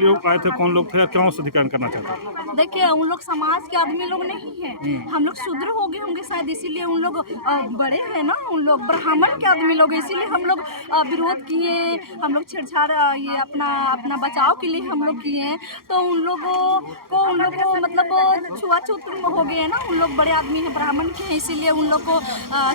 लोग आए थे, कौन लोग थे, क्यों शुद्धिकरण करना चाहते हैं? देखिए उन लोग समाज के आदमी लोग नहीं है, हम लोग शूद्र हो गए होंगे शायद, इसीलिए उन लोग बड़े हैं ना, उन लोग ब्राह्मण के आदमी लोग, इसीलिए हम लोग विरोध किए, हम लोग छेड़छाड़ ये अपना अपना बचाव के लिए हम लोग किए। तो उन लोगों मतलब छुआछूत हो गए हैं ना, उन लोग बड़े आदमी हैं, ब्राह्मण के हैं, इसीलिए उन लोग को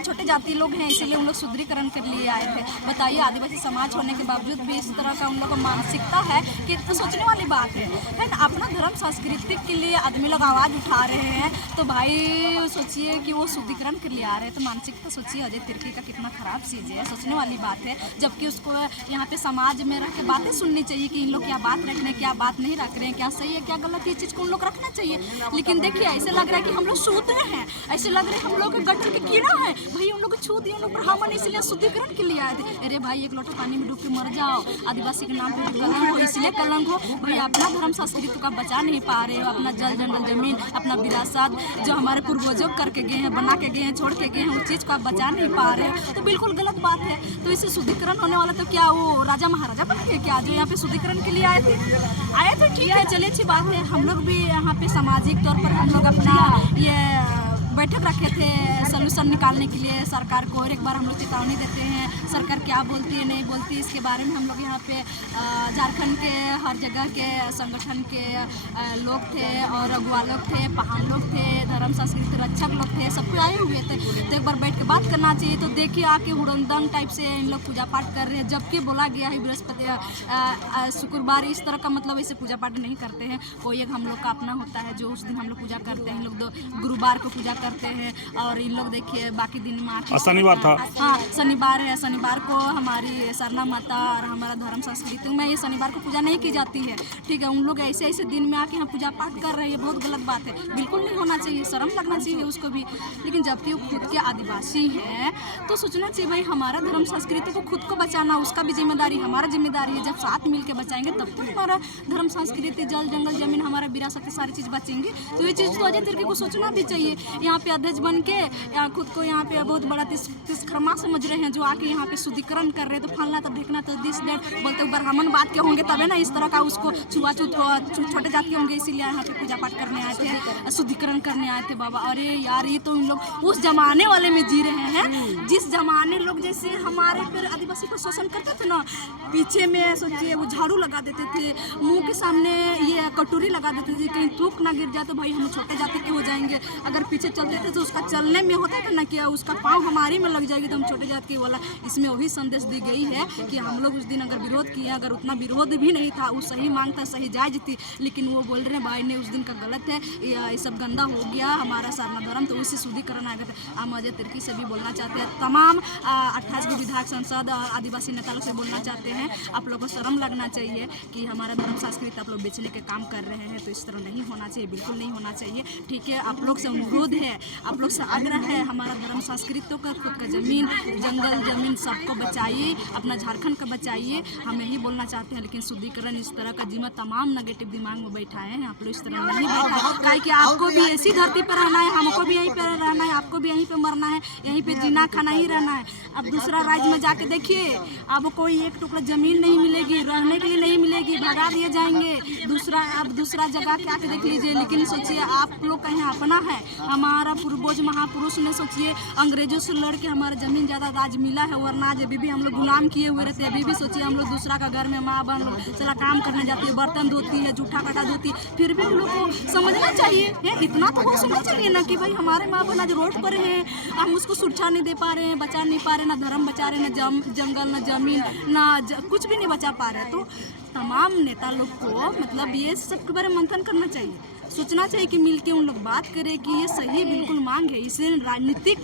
छोटे जाति लोग हैं, इसीलिए उन लोग शुद्धिकरण के लिए आए थे। बताइए, आदिवासी समाज होने के बावजूद भी इस तरह का उन लोग को मानसिकता है कि तो सोचने वाली बात है ना। अपना धर्म संस्कृति के लिए आदमी लोग आवाज़ उठा रहे हैं, तो भाई सोचिए कि वो शुद्धिकरण के लिए आ रहे हैं, तो मानसिकता सोचिए अजय तिर्की का कितना खराब चीज़ है, सोचने वाली बात है। जबकि उसको यहाँ पे समाज में रह के बातें सुननी चाहिए कि इन लोग क्या बात रख रहे हैं, क्या बात नहीं रख रहे हैं, क्या सही है क्या गलत है, ये चीज़ को उन लोग रखना चाहिए। लेकिन देखिए ऐसे लग रहा है कि हम लोग शूद्र हैं, ऐसे लग रहा है हम लोग गटर के कीड़ा है, भाई उन लोग को छू दिए, लोग ब्राह्मण इसलिए शुद्धिकरण के लिए आए थे। अरे भाई एक लोटा पानी में डूब के मर जाओ, आदिवासी के नाम पे कलंक हो, इसलिए कलंक हो भाई, अपना धर्म संस्कृति का बचा नहीं पा रहे हो, अपना जल जंगल जमीन, अपना विरासत जो हमारे पूर्वजों करके गए हैं, बना के गए हैं, छोड़ के गए हैं, उस चीज़ को आप बचा नहीं पा रहे हो, तो बिल्कुल गलत बात है। तो इससे शुद्धिकरण होने वाला तो क्या वो राजा महाराजा बन गए क्या जो यहाँ पे शुद्धिकरण के लिए आए थे? ठीक है, चलिए अच्छी बात है। हम लोग भी यहाँ पे सामाजिक तौर पर हम लोग अपना ये बैठक रखे थे सोल्यूशन निकालने के लिए सरकार को, और एक बार हम लोग चेतावनी देते हैं सरकार क्या बोलती है नहीं बोलती, इसके बारे में हम लोग यहाँ पे झारखंड के हर जगह के संगठन के लोग थे और अगुआ लोग थे, पहाड़ लोग थे, धर्म संस्कृति रक्षक लोग थे, सब कोई आए हुए थे। तो एक बार बैठ के बात करना चाहिए। तो देखिए आके हुड़दंग टाइप से इन लोग पूजा पाठ कर रहे हैं, जबकि बोला गया है बृहस्पति शुक्रवार इस तरह का मतलब ऐसे पूजा पाठ नहीं करते हैं। कोई एक हम लोग का अपना होता है जो उस दिन हम लोग पूजा करते हैं, इन लोग गुरुवार को पूजा करते हैं, और इन लोग देखिए बाकी दिन में शनिवार था, हाँ शनिवार है, शनिवार को हमारी सरना माता और हमारा धर्म संस्कृति में ये शनिवार को पूजा नहीं की जाती है, ठीक है। उन लोग ऐसे ऐसे दिन में आके यहाँ पूजा पाठ कर रहे हैं, बहुत गलत बात है, बिल्कुल नहीं होना चाहिए, शर्म लगना चाहिए उसको भी। लेकिन जबकि वो खुद के आदिवासी हैं तो सोचना चाहिए भाई हमारा धर्म संस्कृति को खुद को बचाना उसका भी जिम्मेदारी, हमारा जिम्मेदारी है। जब साथ मिल के बचाएंगे तब तो हमारा धर्म संस्कृति जल जंगल जमीन हमारा विरासत सारी चीज़ बचेंगी। तो ये चीज़ तो अजय तिर्की को सोचना भी चाहिए। यहाँ पे अध्यक्ष बन के खुद को यहाँ पे बहुत बड़ा तिस्खरमा समझ रहे हैं, जो आके यहाँ पे शुद्धिकरण कर रहे हैं, तो फलना तो देखना तो दिस डेट बोलते ब्राह्मण बात के होंगे तबे ना इस तरह का उसको छुआछूत छोटे जाति होंगे, इसीलिए यहाँ पे पूजा पाठ करने आए थे, शुद्धिकरण करने आए थे। बाबा अरे यार ये तो इन लोग उस जमाने वाले में जी रहे हैं जिस जमाने लोग जैसे हमारे फिर आदिवासी को शोषण करते थे ना, पीछे में सोचिए वो झाड़ू लगा देते थे, मुंह के सामने ये कटोरी लगा देते थे, कहीं थूक ना गिर जाए तो भाई हम छोटे जाति के हो जाएंगे। अगर पीछे चलते थे तो उसका चलने में होता था ना कि उसका पाँव हमारी में लग जाएगी तो हम छोटे जाति के वाला। इसमें वही संदेश दी गई है कि हम लोग उस दिन अगर विरोध किए, अगर उतना विरोध भी नहीं था, वो सही मांग था, सही जायज थी, लेकिन वो बोल रहे हैं भाई ने उस दिन का गलत है, ये सब गंदा हो गया हमारा सरना धर्म, तो उससे शुद्धिकरण आ गया था। हम अजय तिर्की से भी बोलना चाहते हैं, तमाम 28 के विधायक सांसद आदिवासी नेता लोग से बोलना चाहते हैं, आप लोगों को शर्म लगना चाहिए कि हमारा धर्म संस्कृति आप लोग बेचने के काम कर रहे हैं, तो इस तरह नहीं होना चाहिए, बिल्कुल नहीं होना चाहिए, ठीक है। आप लोग से अनुरोध है, आप लोग से आग्रह है, हमारा धर्म संस्कृति का खुद का जमीन जंगल जमीन सबको बचाइए, अपना झारखंड का बचाइए, हम यही बोलना चाहते हैं। लेकिन शुद्धिकरण इस तरह का जिम्मा तमाम नेगेटिव दिमाग में बैठाए हैं, आप लोग इस तरह नहीं बैठाए, काहे कि आपको भी ऐसी धरती पर रहना है, हमको भी यहीं पर रहना है, आपको भी यहीं पर मरना है, यहीं पे जीना खाना ही रहना है। अब दूसरा राज्य में जाके देखिए, अब कोई एक टुकड़ा जमीन नहीं मिलेगी, रहने के लिए नहीं मिलेगी, भगा दिए जाएंगे। अब दूसरा जगह के आके देख लीजिए। लेकिन सोचिए आप लोग का यहाँ अपना है, हमारा पूर्वज महापुरुष ने सोचिए अंग्रेजों से लड़ के हमारा जमीन ज़्यादा आज मिला है, वरना आज अभी भी हम लोग गुलाम किए हुए रहते हैं। अभी भी सोचिए हम लोग दूसरा का घर में माँ बहन लोग चला काम करने जाती है, बर्तन धोती है, जूठा काटा धोती, फिर भी हम लोग को समझना चाहिए, इतना तो हो समझना चाहिए ना कि भाई हमारे माँ बहन आज रोड पर हैं, हम उसको सुरक्षा नहीं दे पा रहे हैं, बचा नहीं पा रहे, ना धर्म बचा रहे, ना जंगल, ना जमीन, ना कुछ भी नहीं बचा पा रहे। तो तमाम नेता लोग को मतलब ये सब के बारे में मंथन करना चाहिए, सोचना चाहिए कि मिलके उन लोग बात करें कि ये सही बिल्कुल मांग है। इसे राजनीतिक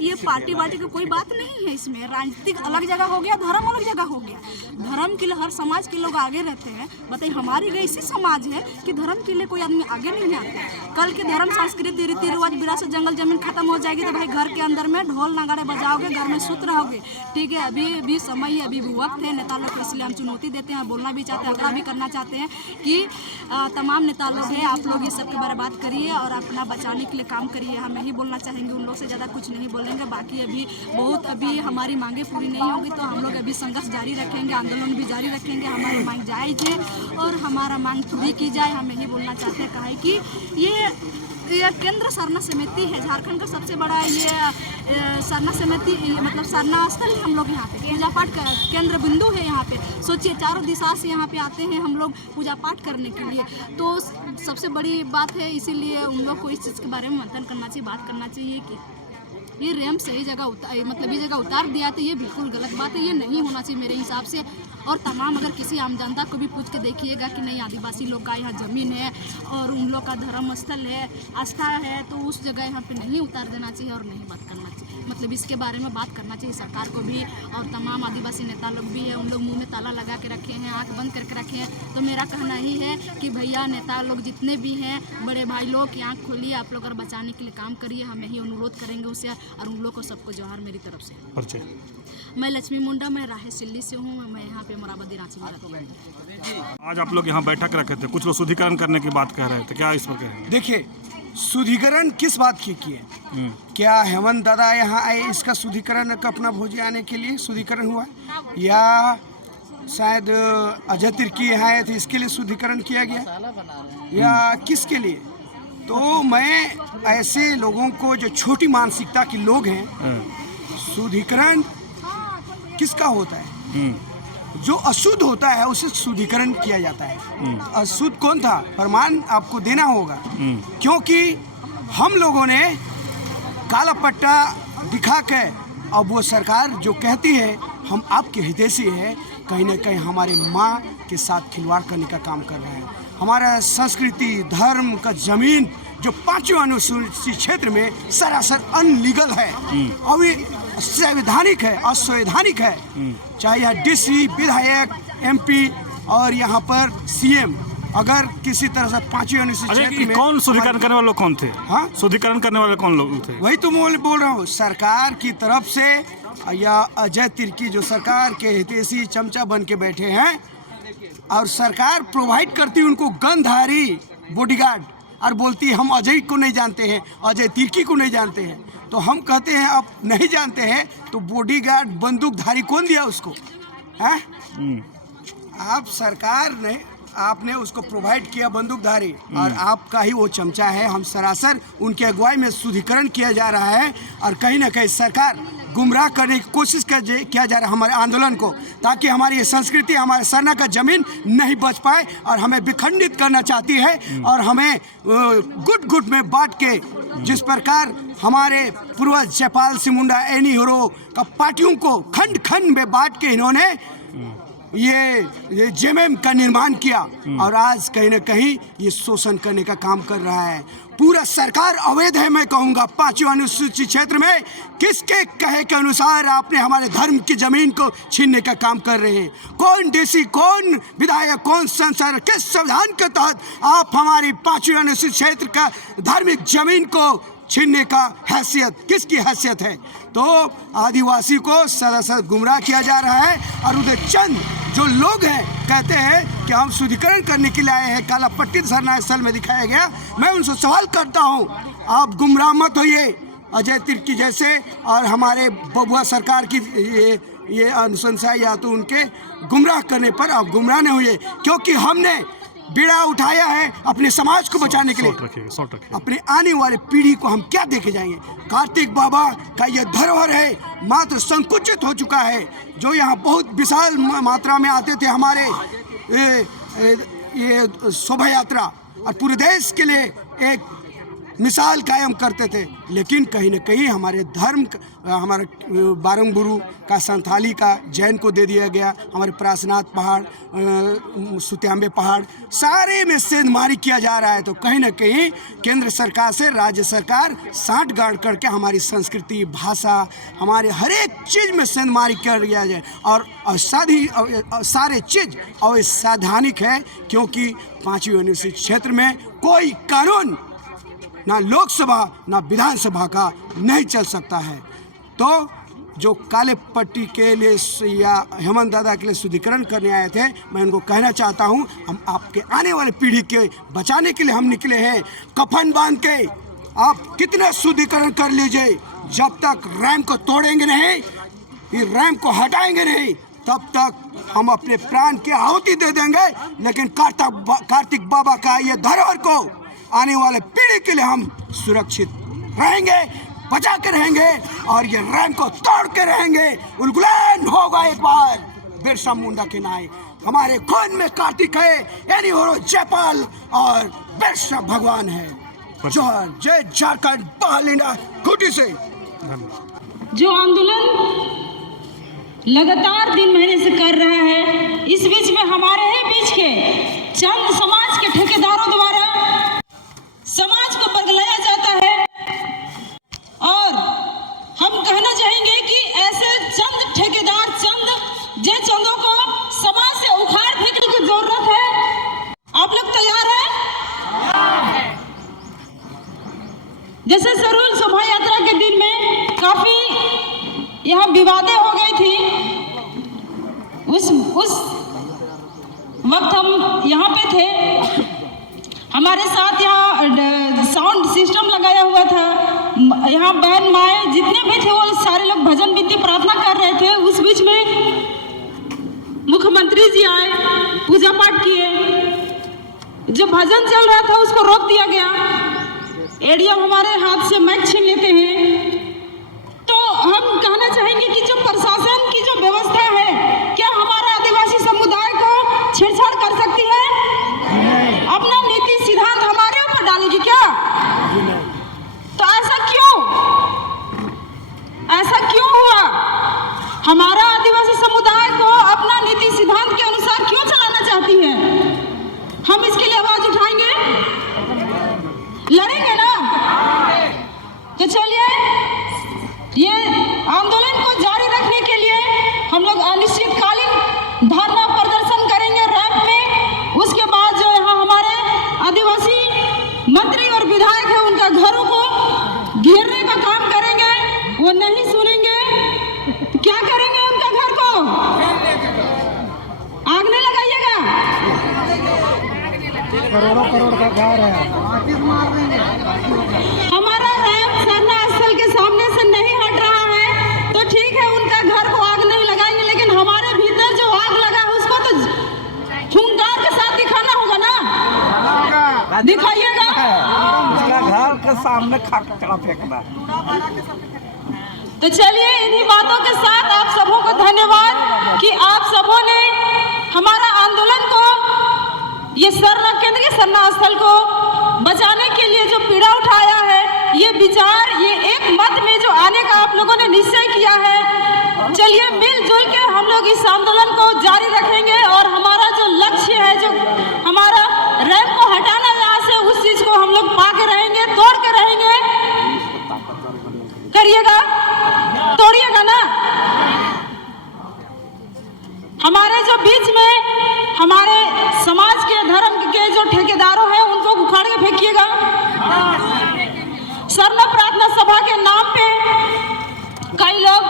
ये पार्टी वार्टी का कोई बात नहीं है, इसमें राजनीतिक अलग जगह हो गया, धर्म अलग जगह हो गया। धर्म के लिए हर समाज के लोग आगे रहते हैं। बताइए हमारी ऐसी समाज है कि धर्म के लिए कोई आदमी आगे नहीं आता। कल के धर्म संस्कृति रीति रिवाज विरासत जंगल जमीन खत्म हो जाएगी तो भाई घर के अंदर में ढोल नगाड़े बजाओगे, घर में सुत रहोगे, ठीक है। अभी भी समय है, अभी भी वक्त है। नेता लोग को इसलिए हम चुनौती देते हैं, बोलना भी चाहते हैं, आग्रह भी करना चाहते हैं कि तमाम नेता लोग हैं, आप लोग लोग इस सब के बारे में बात करिए और अपना बचाने के लिए काम करिए। हम यही बोलना चाहेंगे, उन लोग से ज़्यादा कुछ नहीं बोलेंगे। बाकी अभी हमारी मांगे पूरी नहीं होगी तो हम लोग अभी संघर्ष जारी रखेंगे, आंदोलन भी जारी रखेंगे। हमारी मांग जायज़ है और हमारा मांग पूरी की जाए। हम यही बोलना चाहते हैं कहा है कि ये केंद्र सरना समिति है, झारखंड का सबसे बड़ा ये सरना समिति मतलब सरना स्थल है। हम लोग यहाँ पे पूजा पाठ का केंद्र बिंदु है। यहाँ पे सोचिए चारों दिशा से यहाँ पे आते हैं हम लोग पूजा पाठ करने के लिए, तो सबसे बड़ी बात है। इसीलिए उन लोग को इस चीज़ के बारे में मंथन करना चाहिए, बात करना चाहिए कि ये रैंप सही जगह ये जगह उतार दिया तो ये बिल्कुल गलत बात है, ये नहीं होना चाहिए मेरे हिसाब से। और तमाम अगर किसी आम जनता को भी पूछ के देखिएगा कि नहीं आदिवासी लोग का यहाँ ज़मीन है और उन लोग का धर्म स्थल है, आस्था है, तो उस जगह यहाँ पे नहीं उतार देना चाहिए और नहीं बात करना चाहिए। मतलब इसके बारे में बात करना चाहिए सरकार को भी, और तमाम आदिवासी नेता लोग भी है, उन लोग मुँह में ताला लगा के रखे हैं, आँख बंद करके रखे हैं। तो मेरा कहना ही है कि भैया नेता लोग जितने भी हैं, बड़े भाई लोग की आँख खोलिए, आप लोग अगर बचाने के लिए काम करिए। हम यही अनुरोध करेंगे उससे, और उन लोग को सबको जोहार मेरी तरफ से। परिचय। मैं लक्ष्मी मुंडा, मैं राहेसिल्ली से हूँ, मैं यहाँ पे मोराबादी रांची में रहती हूँ। आज आप लोग यहाँ बैठक रखे थे, कुछ लोग शुद्धिकरण करने की बात कह रहे थे, क्या इस पर कहें? देखिए, शुद्धिकरण किस बात की किए? क्या हेमंत दादा यहाँ आए इसका शुद्धिकरण का अपना भोजी आने के लिए शुद्धिकरण हुआ, या शायद अजय तिर्की यहाँ आए थे इसके लिए शुद्धिकरण किया गया, या किसके लिए? तो मैं ऐसे लोगों को, जो छोटी मानसिकता के लोग हैं, शुद्धिकरण किसका होता है? जो अशुद्ध होता है उसे शुद्धिकरण किया जाता है। अशुद्ध कौन था? प्रमाण आपको देना होगा, क्योंकि हम लोगों ने काला पट्टा दिखा के, अब वो सरकार जो कहती है हम आपके हितैषी है, कहीं ना कहीं हमारे माँ के साथ खिलवाड़ करने का काम कर रहे हैं। हमारा संस्कृति, धर्म का जमीन जो 5वें अनुसूचित क्षेत्र में सरासर अनलीगल है, अभी संवैधानिक है, असंवैधानिक है। चाहे यह डीसी, विधायक, एमपी और यहाँ पर सीएम, अगर किसी तरह से 5वें अनुसूचित क्षेत्र में कौन शुद्धिकरण करने वाले लोग कौन थे? हाँ, शुद्धिकरण करने वाले कौन लोग थे? वही तो मैं बोल रहा हूँ, सरकार की तरफ से, या अजय तिर्की जो सरकार के हितैषी चमचा बन के बैठे हैं, और सरकार प्रोवाइड करती है उनको गनधारी बॉडीगार्ड, और बोलती है हम अजय को नहीं जानते हैं, अजय तिर्की को नहीं जानते हैं। तो हम कहते हैं आप नहीं जानते हैं तो बॉडीगार्ड बंदूकधारी कौन दिया उसको? हैं? आप सरकार ने, आपने उसको प्रोवाइड किया बंदूकधारी, और आपका ही वो चमचा है। हम सरासर उनके अगुवाई में शुद्धिकरण किया जा रहा है, और कहीं ना कहीं सरकार गुमराह करने की कोशिश किया जा रहा है हमारे आंदोलन को, ताकि हमारी ये संस्कृति, हमारे सरना का जमीन नहीं बच पाए, और हमें विखंडित करना चाहती है, और हमें गुट गुट में बांट के, जिस प्रकार हमारे पूर्वज जयपाल सिंह मुंडा, एनी हीरो का पार्टियों को खंड खंड में बांट के इन्होंने ये जेएमएम का निर्माण किया, और आज कहीं ना कहीं ये शोषण करने का काम कर रहा है। पूरा सरकार अवैध है, मैं कहूँगा। 5वें अनुसूचित क्षेत्र में किसके कहे के अनुसार आपने हमारे धर्म की जमीन को छीनने का काम कर रहे हैं? कौन डीसी, कौन विधायक, कौन सांसद, किस संविधान के तहत आप हमारी 5वें अनुसूचित क्षेत्र का धार्मिक जमीन को छीनने का हैसियत, किसकी हैसियत है? तो आदिवासी को सरासर गुमराह किया जा रहा है, और उधर चंद जो लोग हैं कहते हैं कि हम शुद्धिकरण करने के लिए आए हैं, काला पट्टी धरना स्थल में दिखाया गया। मैं उनसे सवाल करता हूं, आप गुमराह मत होइए अजय तिर्की जैसे, और हमारे बबुआ सरकार की ये अनुशंसा, या तो उनके गुमराह करने पर आप गुमराह नहीं हुए, क्योंकि हमने बीड़ा उठाया है अपने समाज को बचाने के लिए। अपने आने वाले पीढ़ी को हम क्या देके जाएंगे? कार्तिक बाबा का ये धरोहर है, मात्र संकुचित हो चुका है। जो यहाँ बहुत विशाल मात्रा में आते थे हमारे ये शोभा यात्रा, और पूरे देश के लिए एक मिसाल कायम करते थे, लेकिन कहीं न कहीं हमारे धर्म, हमारे बारंगबुरु का, संथाली का, जैन को दे दिया गया। हमारे प्रासनाथ पहाड़, सुत्यांबे पहाड़, सारे में सेंधमारी किया जा रहा है। तो कहीं न कहीं केंद्र सरकार से राज्य सरकार साठगांठ करके हमारी संस्कृति, भाषा, हमारे हर एक चीज़ में सेंधमारी कर दिया जाए, और सारे चीज़ अवैधानिक है, क्योंकि 5वें अनुसूचित क्षेत्र में कोई कानून, ना लोकसभा ना विधानसभा का नहीं चल सकता है। तो जो काले पट्टी के लिए या हेमंत दादा के लिए शुद्धिकरण करने आए थे, मैं उनको कहना चाहता हूं, हम आपके आने वाले पीढ़ी के बचाने के लिए हम निकले हैं। कफन बांध के आप कितने शुद्धिकरण कर लीजिए, जब तक रैंप को तोड़ेंगे नहीं, ये रैंप को हटाएंगे नहीं, तब तक हम अपने प्राण की आहुति दे देंगे। लेकिन कार्तिक बाबा का ये धरोहर को आने वाले पीढ़ी के लिए हम सुरक्षित रहेंगे, बचा के रहेंगे और ये रैंप को तोड़ के रहेंगे। उलगुलान होगा एक बार बिरसा मुंडा के नाम। हमारे खून में कार्तिक है, यानी हो जयपाल और बिरसा भगवान है। जोहर, जय झारखंड, बहाल इंडिया, खूंटी से। जो आंदोलन लगातार दिन महीने से कर रहा है, इस बीच में हमारे ही बीच के चंद समाज के ठेकेदारों द्वारा समाज को बरगलाया जाता है। और हम कहना चाहेंगे कि ऐसे चंद ठेकेदार, चंद जय चंदों को समाज से उखाड़ फेंकने की जरूरत है। आप लोग तैयार हैं? जैसे सरूल शोभा यात्रा के दिन में काफी यहाँ विवादें हो गई थी, उस वक्त हम यहाँ पे थे। हमारे साथ यहाँ साउंड सिस्टम लगाया हुआ था, यहाँ बहन माए जितने भी थे वो सारे लोग भजन विनती प्रार्थना कर रहे थे। उस बीच में मुख्यमंत्री जी आए, पूजा पाठ किए। जो भजन चल रहा था उसको रोक दिया गया। एडीएम हमारे हाथ से माइक छीन लेते हैं। तो हम कहना चाहेंगे कि जो प्रशासन की जो व्यवस्था है, क्या हमारा आदिवासी समुदाय को छेड़छाड़ कर सकती है? अपना नीति सिद्धांत हमारे ऊपर डालेगी क्या? तो ऐसा क्यों हुआ? हमारा आदिवासी समुदाय को अपना नीति सिद्धांत के अनुसार क्यों चलाना चाहती है? हम इसके लिए आवाज उठाएंगे, लड़ेंगे ना? तो चलिए, ये आंदोलन को जारी रखने के लिए हम लोग अनिश्चितकालीन धरना प्रदर्शन करेंगे रैंप में। उसके बाद जो यहाँ हमारे आदिवासी मंत्री और विधायक है, उनका घरों को घेरने का काम करेंगे। वो नहीं सुनेंगे तो क्या करेंगे? उनका घर को आग नहीं लगाइएगा। करोड़ों का घर है, हमारा रैंप सरना स्थल के सामने से नहीं हट रहा है तो ठीक है, उनका घर को आग नहीं लगाएंगे। लेकिन हमारे भीतर जो आग लगा है उसको तो हुंकार के साथ दिखाना होगा ना, दिखाइएगा। घर के सामने खाकड़ा फेंकना। तो चलिए, इन्हीं बातों के साथ आप सबों को धन्यवाद कि आप सबों ने हमारा आंदोलन को, ये सरना केंद्र के सरना स्थल को बचाने के लिए जो पीड़ा उठाया है, ये विचार, ये एक मत में जो आने का आप लोगों ने निश्चय किया है, चलिए मिलजुल के हम लोग इस आंदोलन को जारी रखेंगे। और हमारा जो लक्ष्य है, जो हमारा रैंप को हटाना यहाँ से, उस चीज को हम लोग पा के रहेंगे, तोड़ के रहेंगे। करिएगा, तोड़िएगा ना? हमारे जो बीच में हमारे समाज के, धर्म के जो ठेकेदारों हैं, उनको उखाड़ के फेंकिएगा। सरना प्रार्थना सभा के नाम पे कई लोग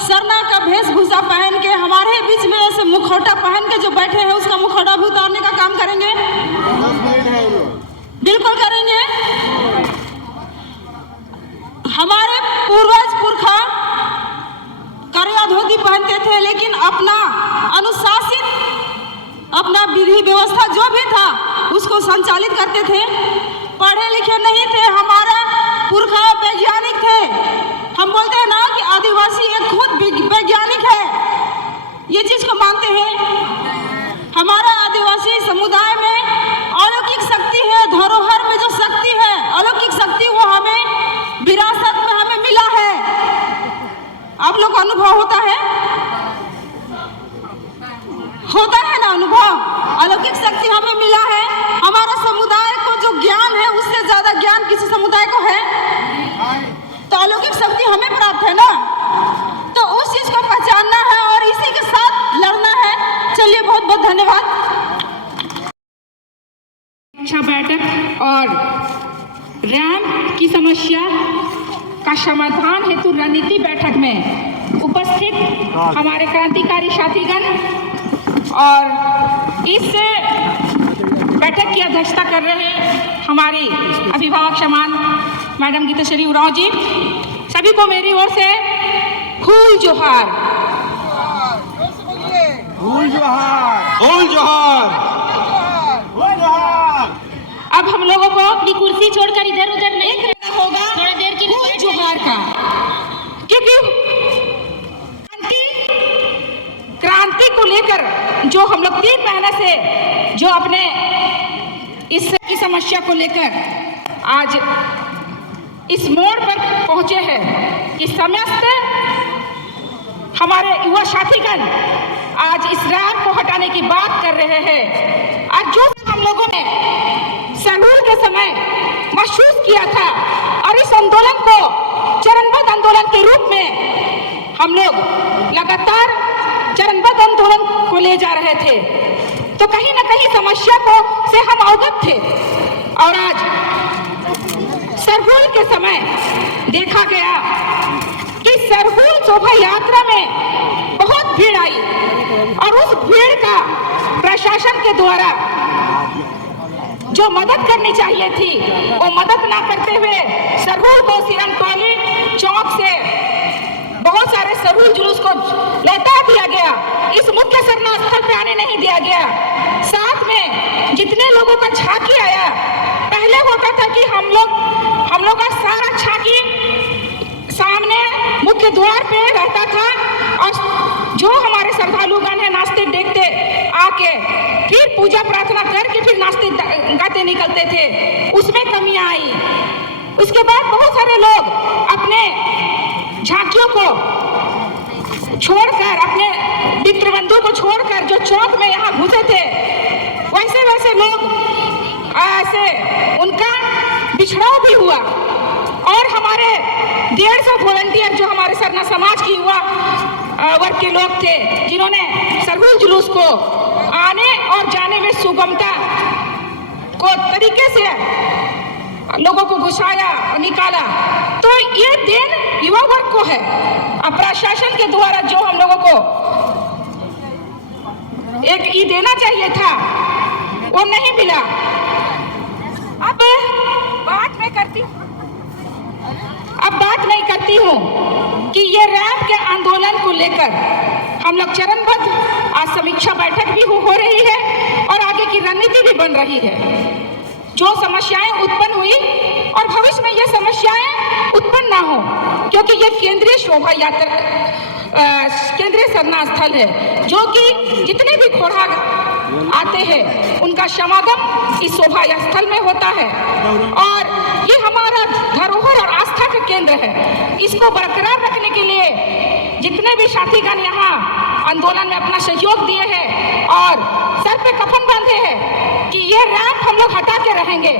सरना का वेशभूषा पहन के हमारे बीच में ऐसे मुखौटा पहन के जो बैठे हैं, उसका मुखौटा भी उतारने का काम करेंगे। बिल्कुल करेंगे। हमारे पूर्वज पुरखा करिया धोती पहनते थे, लेकिन अपना अनुशासित, अपना विधि व्यवस्था जो भी था उसको संचालित करते थे। पढ़े लिखे नहीं थे, हमारा पुरखा वैज्ञानिक थे। हम बोलते हैं ना कि आदिवासी एक खुद वैज्ञानिक है, ये चीज को मानते हैं। हमारा आदिवासी समुदाय में अलौकिक शक्ति है, धरोहर में जो शक्ति है, अलौकिक शक्ति, वो हमें विरासत में हमें मिला है। आप लोग को अनुभव होता है ना अनुभव? अलौकिक शक्ति हमें मिला है। हमारा समुदाय को जो ज्ञान है, उससे ज्यादा ज्ञान किसी समुदाय को है, तो अलौकिक शक्ति हमें प्राप्त है ना। तो उस चीज को पहचानना है और इसी के साथ लड़ना है। चलिए, बहुत बहुत धन्यवाद। बैठक और रैंप की समस्या का समाधान हेतु रणनीति बैठक में उपस्थित हमारे क्रांतिकारी साथीगण और इस बैठक की अध्यक्षता कर रहे हमारे अभिभावक समान मैडम गीताश्री उरांव जी, सभी को मेरी ओर से फूल जोहार। फूल जोहार, फूल जोहार, फूल जोहार। अब हम लोगों को अपनी कुर्सी छोड़कर इधर उधर नहीं करना होगा थोड़ा देर के लिए जोहार का, क्योंकि क्रांति को लेकर जो हम लोग 3 महीने से जो अपने इस समस्या को लेकर आज इस मोड़ पर पहुंचे हैं कि समस्त हमारे युवा साथीगण आज इस रैंप को हटाने की बात कर रहे हैं। आज जो हम लोगों ने सरहूल के समय महसूस किया था और इस आंदोलन को चरणबद्ध आंदोलन के रूप में हम लोग लगातार चरणबद्ध आंदोलन को ले जा रहे थे, तो कहीं ना कहीं समस्या को से हम अवगत थे। और आज सरहूल के समय देखा गया कि सरहूल शोभा यात्रा में बहुत भीड़ आई और उस भीड़ का प्रशासन के द्वारा जो मदद करनी चाहिए थी वो मदद ना करते हुए सरहूल को सिरमटोली चौक से बहुत सारे सरहूल जुलूस को लौटा दिया गया, इस मुख्य सरना स्थल पे आने नहीं दिया गया। साथ में जितने लोगों का झांकी आया, पहले होता था कि हम लोग का सारा झांकी सामने मुख्य द्वार पे रहता था और जो हमारे श्रद्धालुगण है नाचते देखते आके फिर पूजा प्रार्थना करके फिर नाचते गाते निकलते थे, उसमें कमियां आई। उसके बाद बहुत सारे लोग अपने झांकियों को छोड़कर, अपने मित्रबंधु को छोड़कर जो चौक में यहाँ घुसे थे, वैसे लोग ऐसे उनका बिछड़ाव भी हुआ। और हमारे 150 वॉलंटियर जो हमारे सरना समाज की युवा वर्ग के लोग थे, जिन्होंने सरहूल जुलूस को आने और जाने में सुगमता को तरीके से लोगों को घुसाया और निकाला, तो ये देन युवा वर्ग को है। अब प्रशासन के द्वारा जो हम लोगों को एक ई देना चाहिए था वो नहीं मिला। अब बात मैं करती हूँ कि ये रैंप के आंदोलन को लेकर हम लोग चरणबद्ध आज समीक्षा बैठक भी हो रही है और आगे की रणनीति भी बन रही है। जो समस्याएं उत्पन्न हुई और भविष्य में ये समस्याएं उत्पन्न ना हो, क्योंकि ये केंद्रीय शोभा यात्रा केंद्रीय सरना स्थल है, जो कि जितने भी घोड़ा आते हैं उनका समागम इस शोभा स्थल में होता है और ये हमारा धरोहर और आस्था का केंद्र है। इसको बरकरार रखने के लिए जितने भी साथीगण यहाँ आंदोलन में अपना सहयोग दिए हैं और सर पे कफन बांधे हैं कि ये रैंप हम लोग हटा के रहेंगे।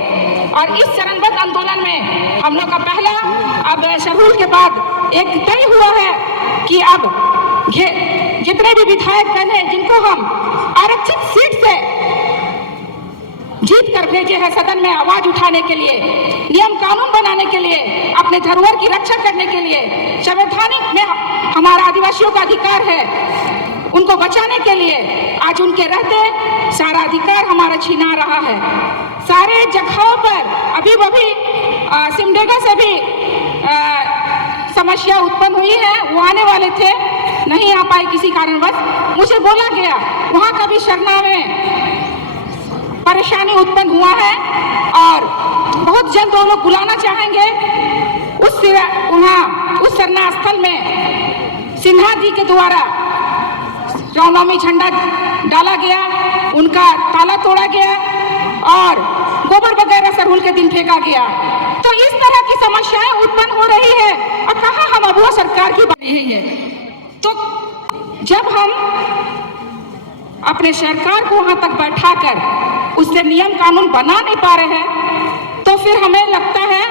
और इस चरणबद्ध आंदोलन में हम लोग का पहला अब सरहूल के बाद एक तय हुआ है कि अब जितने भी विधायकगण हैं जिनको हम आरक्षित सीट से जीत कर भेजे हैं सदन में आवाज उठाने के लिए, नियम कानून बनाने के लिए, अपने धरोहर की रक्षा करने के लिए, संवैधानिक में हमारा आदिवासियों का अधिकार है उनको बचाने के लिए, आज उनके रहते सारा अधिकार हमारा छीना रहा है। सारे जगहों पर अभी सिमडेगा से भी समस्या उत्पन्न हुई है। वो आने वाले थे, नहीं आ पाए किसी कारणवश। मुझे बोला गया वहाँ का भी सरना में परेशानी उत्पन्न हुआ है और बहुत जल्द वो लोग बुलाना चाहेंगे। उस सरना स्थल में सिन्हा जी के द्वारा रामनवमी झंडा डाला गया, उनका ताला तोड़ा गया और गोबर वगैरह सरहूल के दिन फेंका गया। तो इस तरह की समस्याएं उत्पन्न हो रही है और कहाँ हम अबुआ सरकार की बनी रही है। तो जब हम अपने सरकार को वहां तक बैठाकर उससे नियम कानून बना नहीं पा रहे हैं, तो फिर हमें लगता है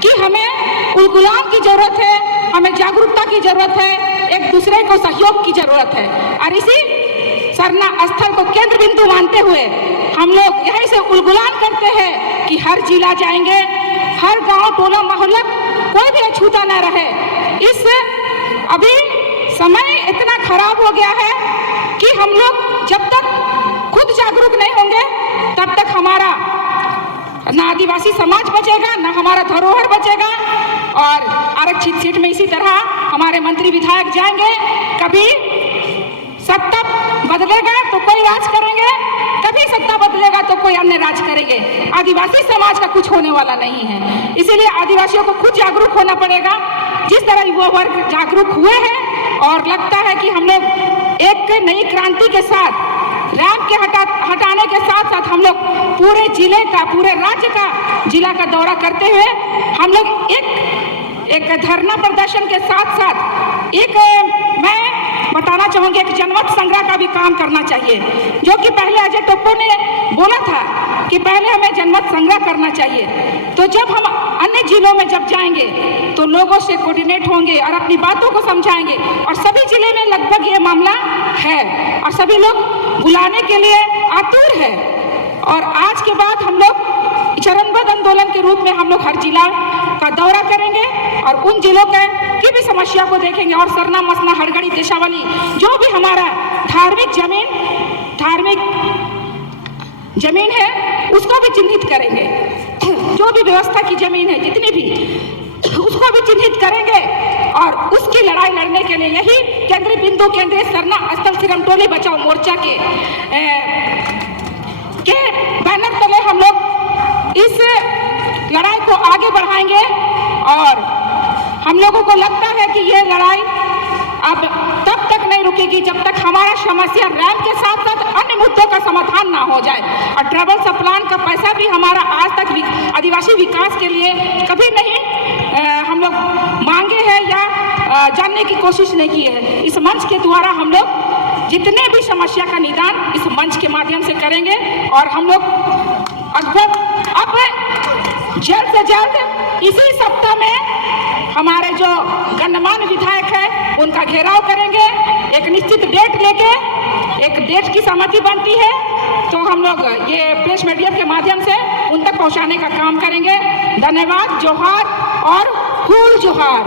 कि हमें उलगुलान की जरूरत है, हमें जागरूकता की जरूरत है, एक दूसरे को सहयोग की जरूरत है। और इसी सरना स्थल को केंद्र बिंदु मानते हुए हम लोग यहीं से उलगुलान करते हैं कि हर जिला जाएंगे, हर गांव टोला मोहल्ला कोई भी अछूता न रहे। इस अभी समय इतना खराब हो गया है कि हम लोग जब तक खुद जागरूक नहीं होंगे तब तक हमारा ना आदिवासी समाज बचेगा, ना हमारा धरोहर बचेगा। और आरक्षित सीट में इसी तरह हमारे मंत्री विधायक जाएंगे, कभी सत्ता बदलेगा तो कोई राज करेंगे, कभी सत्ता बदलेगा तो कोई अन्य राज करेंगे। आदिवासी समाज का कुछ होने वाला नहीं है। इसीलिए आदिवासियों को खुद जागरूक होना पड़ेगा। जिस तरह युवा वर्ग जागरूक हुए हैं और लगता है कि हम लोग एक नई क्रांति के साथ रैंप के हटाने के साथ साथ हम लोग पूरे जिले का, पूरे राज्य का, जिला का दौरा करते हुए हम लोग एक धरना प्रदर्शन के साथ साथ एक मैं बताना चाहूँगी एक जनमत संग्रह का भी काम करना चाहिए, जो कि पहले अजय टोप्पो ने बोला था कि पहले हमें जनमत संग्रह करना चाहिए। तो जब हम अन्य जिलों में जब जाएंगे तो लोगों से कोऑर्डिनेट होंगे और अपनी बातों को समझाएंगे। और सभी जिले में लगभग ये मामला है और सभी लोग बुलाने के लिए आतुर है। और आज के बाद हम लोग चरणबद्ध आंदोलन के रूप में हम लोग हर जिला का दौरा करेंगे और उन जिलों की भी समस्या को देखेंगे। और सरना मसना हड़गड़ी देशावली जो भी हमारा धार्मिक जमीन है उसको भी चिन्हित करेंगे। जो भी व्यवस्था की जमीन है जितनी भी, उसको भी चिन्हित करेंगे। और उसकी लड़ाई लड़ने के लिए यही केंद्रीय बिंदु केंद्रीय सरना स्थल सिरमटोली बचाओ मोर्चा के बैनर तले हम लोग इस लड़ाई को आगे बढ़ाएंगे। और हम लोगों को लगता है कि ये लड़ाई अब तब तक नहीं रुकेगी जब तक हमारा समस्या रैंप के साथ साथ अन्य मुद्दों का समाधान ना हो जाए। और ट्रैवल सप्लान का पैसा भी हमारा आज तक आदिवासी विकास के लिए कभी नहीं हम लोग मांगे हैं या जानने की कोशिश नहीं की है। इस मंच के द्वारा हम लोग जितने भी समस्या का निदान इस मंच के माध्यम से करेंगे। और हम लोग अब जल्द से जल्द इसी सप्ताह में हमारे जो गणमान्य विधायक है उनका घेराव करेंगे। एक निश्चित डेट लेके एक डेट की सहमति बनती है तो हम लोग ये प्रेस मीडिया के माध्यम से उन तक पहुंचाने का काम करेंगे। धन्यवाद, जोहार और फूल जोहार।